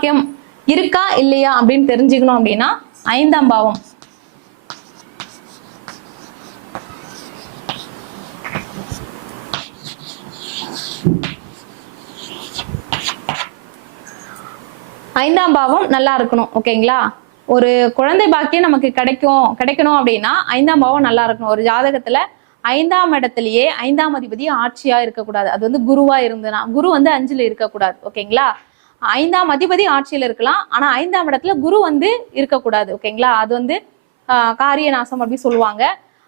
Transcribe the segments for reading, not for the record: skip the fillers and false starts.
பாக்கியம் இருக்கா இல்லையா அப்படின்னு தெரிஞ்சுக்கணும் அப்படின்னா 5ஆம் பாவம். ஐந்தாம் பாவம் நல்லா இருக்கணும். ஓகேங்களா? ஒரு குழந்தை பாக்கியம் நமக்கு கிடைக்கணும் அப்படின்னா 5ஆம் பாவம் நல்லா இருக்கணும். ஒரு ஜாதகத்துல 5ஆம் இடத்திலேயே 5ஆம் அதிபதி ஆட்சியா இருக்கக்கூடாது. அது வந்து குருவா இருந்ததுன்னா, குரு வந்து 5ல இருக்கக்கூடாது. ஓகேங்களா? 5ஆம் அதிபதி ஆட்சியில இருக்கலாம், ஆனா 5ஆம் இடத்துல குரு வந்து இருக்கக்கூடாது. ஓகேங்களா? அது வந்து காரிய நாசம் அப்படி சொல்லுவாங்க.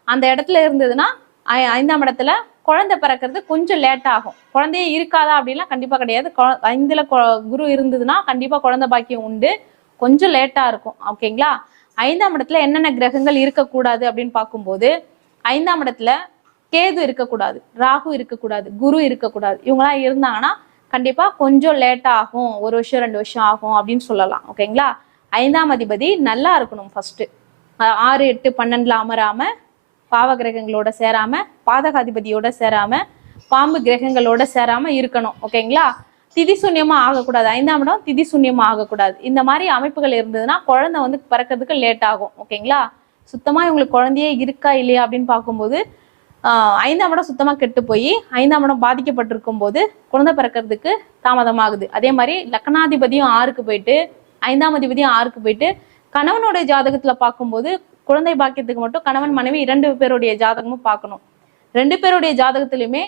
அந்த இடத்துல இருந்ததுன்னா 5ஆம் இடத்துல குழந்தை பிறக்கிறது கொஞ்சம் லேட் ஆகும். குழந்தையே இருக்காதா அப்படின்னா கண்டிப்பா கிடையாது. 5ல குரு இருந்ததுன்னா கண்டிப்பா குழந்தை பாக்கியம் உண்டு. கொஞ்சம் லேட்டா இருக்கும். ஓகேங்களா? 5ஆம் இடத்துல என்னென்ன கிரகங்கள் இருக்கக்கூடாது அப்படின்னு பார்க்கும்போது 5ஆம் இடத்துல கேது இருக்கக்கூடாது, ராகு இருக்கக்கூடாது, குரு இருக்கக்கூடாது. இவங்கெல்லாம் இருந்தாங்கன்னா கண்டிப்பா கொஞ்சம் லேட்டா ஆகும், 1 வருஷம் 2 வருஷம் ஆகும் அப்படின்னு சொல்லலாம். ஓகேங்களா? 5ஆம் அதிபதி நல்லா இருக்கணும். ஃபர்ஸ்ட் 6, 8, 12ல அமராம, பாவ கிரகங்களோட சேராம, பாதகாதிபதியோட சேராம, பாம்பு கிரகங்களோட சேராம இருக்கணும். ஓகேங்களா? திதி சூன்யமா ஆகக்கூடாது. 5ஆம் இடம் திதி சூன்யமா ஆகக்கூடாது. இந்த மாதிரி அமைப்புகள் இருந்ததுன்னா குழந்தை வந்து பிறக்கிறதுக்கு லேட் ஆகும். ஓகேங்களா? சுத்தமா இவங்களுக்கு குழந்தையே இருக்கா இல்லையா அப்படின்னு பார்க்கும்போது 5ஆம் இடம் சுத்தமா கெட்டு போய் 5ஆம் இடம் பாதிக்கப்பட்டிருக்கும் போது குழந்தை பிறக்கிறதுக்கு தாமதமாகுது. அதே மாதிரி லக்னாதிபதியும் 6க்கு போயிட்டு 5ஆம் அதிபதியும் 6க்கு போயிட்டு கணவனுடைய ஜாதகத்துல பார்க்கும்போது குழந்தை பாக்கியத்துக்கு மட்டும் கணவன் மனைவி 2 பேருடைய ஜாதகமும் பார்க்கணும். 2 பேருடைய ஜாதகத்திலுமே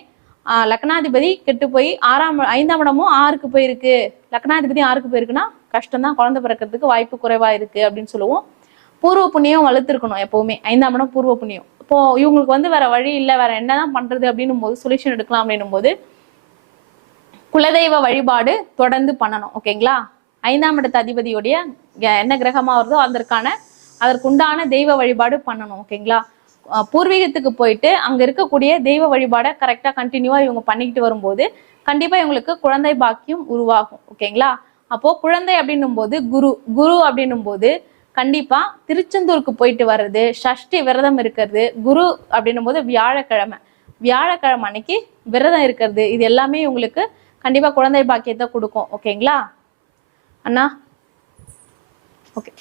லக்னாதிபதி கெட்டு போய் 5ஆம் இடமும் 6க்கு போயிருக்கு, லக்னாதிபதி 6க்கு போயிருக்குன்னா கஷ்டம்தான், குழந்தை பிறக்கிறதுக்கு வாய்ப்பு குறைவா இருக்கு அப்படின்னு சொல்லுவோம். பூர்வ புண்ணியம் வலுத்திருக்கணும் எப்பவுமே. 5ஆம் இடம் பூர்வ புண்ணியம். இப்போ இவங்களுக்கு வந்து வேற வழி இல்லை, வேற என்னதான் பண்றது அப்படின்னும் போது சொல்யூஷன் எடுக்கலாம் அப்படின்னும் போது குலதெய்வ வழிபாடு தொடர்ந்து பண்ணணும். ஓகேங்களா? 5ஆம் இடத்து அதிபதியுடைய என்ன கிரகமா வருதோ அதற்குண்டான தெய்வ வழிபாடு பண்ணணும். ஓகேங்களா? பூர்வீகத்துக்கு போயிட்டு அங்க இருக்கக்கூடிய தெய்வ வழிபாடை கரெக்டா கண்டினியூவா இவங்க பண்ணிக்கிட்டு வரும்போது கண்டிப்பா இவங்களுக்கு குழந்தை பாக்கியம் உருவாகும். ஓகேங்களா? அப்போ குழந்தை அப்படின்னும் போது குரு அப்படின்னும் போது கண்டிப்பா திருச்செந்தூருக்கு போயிட்டு வர்றது, சஷ்டி விரதம் இருக்கிறது, குரு அப்படின்னும் போது வியாழக்கிழமை அன்னைக்கு விரதம் இருக்கிறது, இது எல்லாமே உங்களுக்கு கண்டிப்பா குழந்தை பாக்கியத்தை கொடுக்கும். ஓகேங்களா அண்ணா? ஓகே.